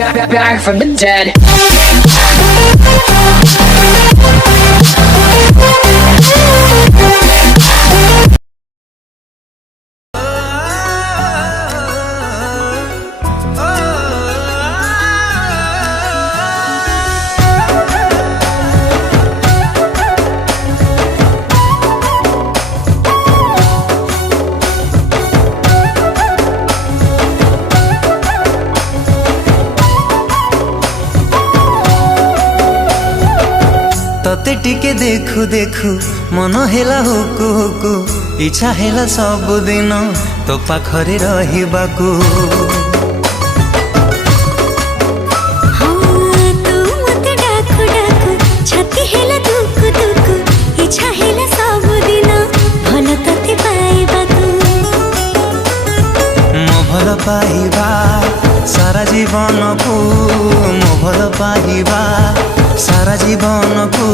back from the dead. तते टिके देखु देखु मन हेला हुकु हुकु इच्छा हेला सब दिन तो पाखरे रहिबाकू भल पाइबा सारा जीवन को मो भल पाइबा सारा जीवन को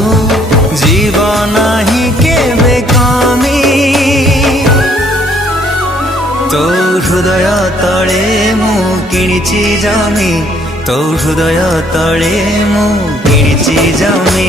जीवन ही केबे कमी तो हृदय तले मु किणिची जमी तो हृदय तले मु किणिची जमी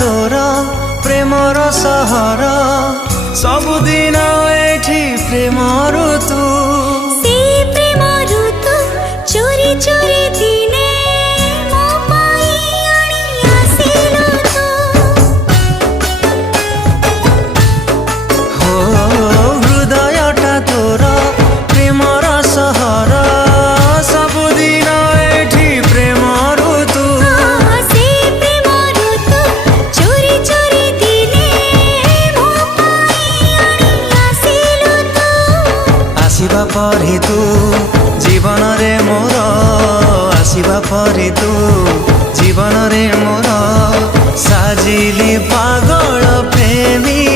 तोर प्रेमर सहर सबुदिन एठी प्रेम ऋतु चोरी चोरी दिने मो पाई आनी आसिलु हो हृदयटा तोर प्रेमर सहर सबुदिन एठी प्रेम ऋतु आसिबा परे तू जीवन रे मोर आसिबा परे तू जीवन रे मोर साजिली पागल प्रेमी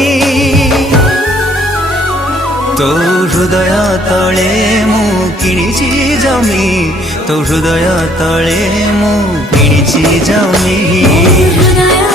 तो हृदय तले मु किणिची जमी तो हृदय तले मु किणिची जमी हृदय